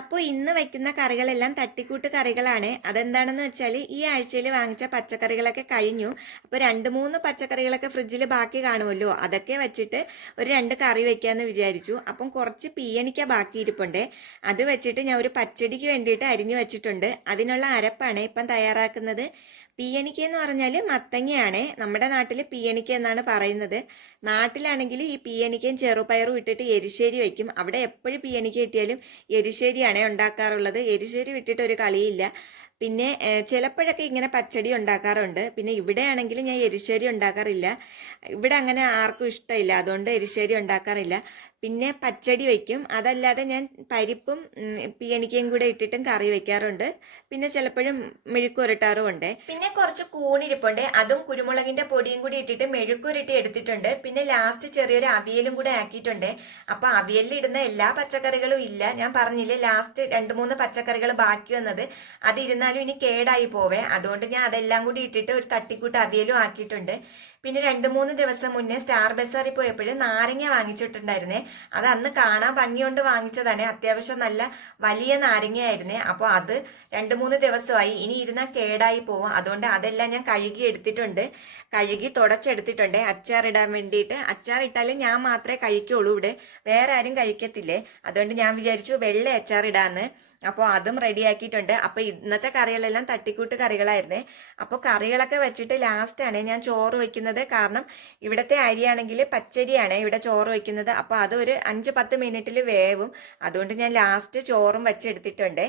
അപ്പോൾ ഇന്ന് വയ്ക്കുന്ന കറികളെല്ലാം തട്ടിക്കൂട്ട് കറികളാണ്. അതെന്താണെന്ന് വെച്ചാൽ ഈ ആഴ്ചയിൽ വാങ്ങിച്ച പച്ചക്കറികളൊക്കെ കഴിഞ്ഞു. അപ്പോൾ 2-3 പച്ചക്കറികളൊക്കെ ഫ്രിഡ്ജിൽ ബാക്കി കാണുമല്ലോ, അതൊക്കെ വെച്ചിട്ട് ഒരു 2 കറി വെക്കാമെന്ന് വിചാരിച്ചു. അപ്പം കുറച്ച് പീയണിക്ക ബാക്കി ഇരിപ്പുണ്ട്. അത് വെച്ചിട്ട് ഞാൻ ഒരു പച്ചടിക്ക് വേണ്ടിയിട്ട് അരിഞ്ഞു വെച്ചിട്ടുണ്ട്. അതിനുള്ള അരപ്പാണ് ഇപ്പം തയ്യാറാക്കുന്നത്. പീയണിക്ക എന്ന് പറഞ്ഞാൽ മത്തങ്ങയാണ്. നമ്മുടെ നാട്ടിൽ പീയണിക്ക എന്നാണ് പറയുന്നത്. നാട്ടിലാണെങ്കിൽ ഈ പീയണിക്കയും ചെറുപയറും ഇട്ടിട്ട് എരിശ്ശേരി വയ്ക്കും. അവിടെ എപ്പോഴും പീയണിക്ക കിട്ടിയാലും എരിശ്ശേരിയാണ് ഉണ്ടാക്കാറുള്ളത്. എരിശ്ശേരി വിട്ടിട്ട് ഒരു കളിയില്ല. പിന്നെ ചിലപ്പോഴൊക്കെ ഇങ്ങനെ പച്ചടി ഉണ്ടാക്കാറുണ്ട്. പിന്നെ ഇവിടെ ആണെങ്കിൽ ഞാൻ എരിശ്ശേരി ഉണ്ടാക്കാറില്ല. ഇവിടെ അങ്ങനെ ആർക്കും ഇഷ്ടമില്ല, അതുകൊണ്ട് എരിശ്ശേരി ഉണ്ടാക്കാറില്ല. പിന്നെ പച്ചടി വയ്ക്കും. അതല്ലാതെ ഞാൻ പരിപ്പും പീയണിക്കയും കൂടെ ഇട്ടിട്ടും കറി വെക്കാറുണ്ട്. പിന്നെ ചിലപ്പോഴും മെഴുക്കുരട്ടാറുമുണ്ട്. പിന്നെ കുറച്ച് കൂണിരിപ്പുണ്ട്, അതും കുരുമുളകിന്റെ പൊടിയും കൂടി ഇട്ടിട്ട് മെഴുക്കുരുട്ടി എടുത്തിട്ടുണ്ട്. പിന്നെ ലാസ്റ്റ് ചെറിയൊരു അവിയലും കൂടെ ആക്കിയിട്ടുണ്ട്. അപ്പൊ അവിയലിൽ ഇടുന്ന എല്ലാ പച്ചക്കറികളും ഇല്ല. ഞാൻ പറഞ്ഞില്ലേ ലാസ്റ്റ് 2-3 പച്ചക്കറികൾ ബാക്കി വന്നത്, അതിരുന്നാലും ഇനി കേടായി പോവേ. അതുകൊണ്ട് ഞാൻ അതെല്ലാം കൂടി ഇട്ടിട്ട് ഒരു തട്ടിക്കൂട്ട് അവിയലും ആക്കിയിട്ടുണ്ട്. പിന്നെ 2-3 ദിവസം മുന്നേ സ്റ്റാർ ബസാറിൽ പോയപ്പോഴും നാരങ്ങ വാങ്ങിച്ചിട്ടുണ്ടായിരുന്നേ. അത് അന്ന് കാണാൻ ഭംഗിയോണ്ട് വാങ്ങിച്ചതാണ്. അത്യാവശ്യം നല്ല വലിയ നാരങ്ങയായിരുന്നേ. അപ്പോൾ അത് 2-3 ദിവസമായി, ഇനി ഇരുന്നാൽ കേടായി പോവും. അതുകൊണ്ട് അതെല്ലാം ഞാൻ കഴുകി എടുത്തിട്ടുണ്ട്. കഴുകി തുടച്ചെടുത്തിട്ടുണ്ട് അച്ചാറിടാൻ വേണ്ടിയിട്ട്. അച്ചാറിട്ടാലും ഞാൻ മാത്രമേ കഴിക്കുള്ളൂ, ഇവിടെ വേറെ ആരും കഴിക്കത്തില്ലേ. അതുകൊണ്ട് ഞാൻ വിചാരിച്ചു വെള്ള അച്ചാറിടാന്ന്. അപ്പോൾ അതും റെഡിയാക്കിയിട്ടുണ്ട്. അപ്പോൾ ഇന്നത്തെ കറികളെല്ലാം തട്ടിക്കൂട്ട് കറികളായിരുന്നേ. അപ്പോൾ കറികളൊക്കെ വെച്ചിട്ട് ലാസ്റ്റാണ് ഞാൻ ചോറ് വയ്ക്കുന്നത്. കാരണം ഇവിടുത്തെ അരിയാണെങ്കിൽ പച്ചരിയാണ് ഇവിടെ ചോറ് വയ്ക്കുന്നത്. അപ്പോൾ അത് ഒരു 5-10 മിനിറ്റിൽ വേവും. അതുകൊണ്ട് ഞാൻ ലാസ്റ്റ് ചോറും വെച്ചെടുത്തിട്ടുണ്ട്.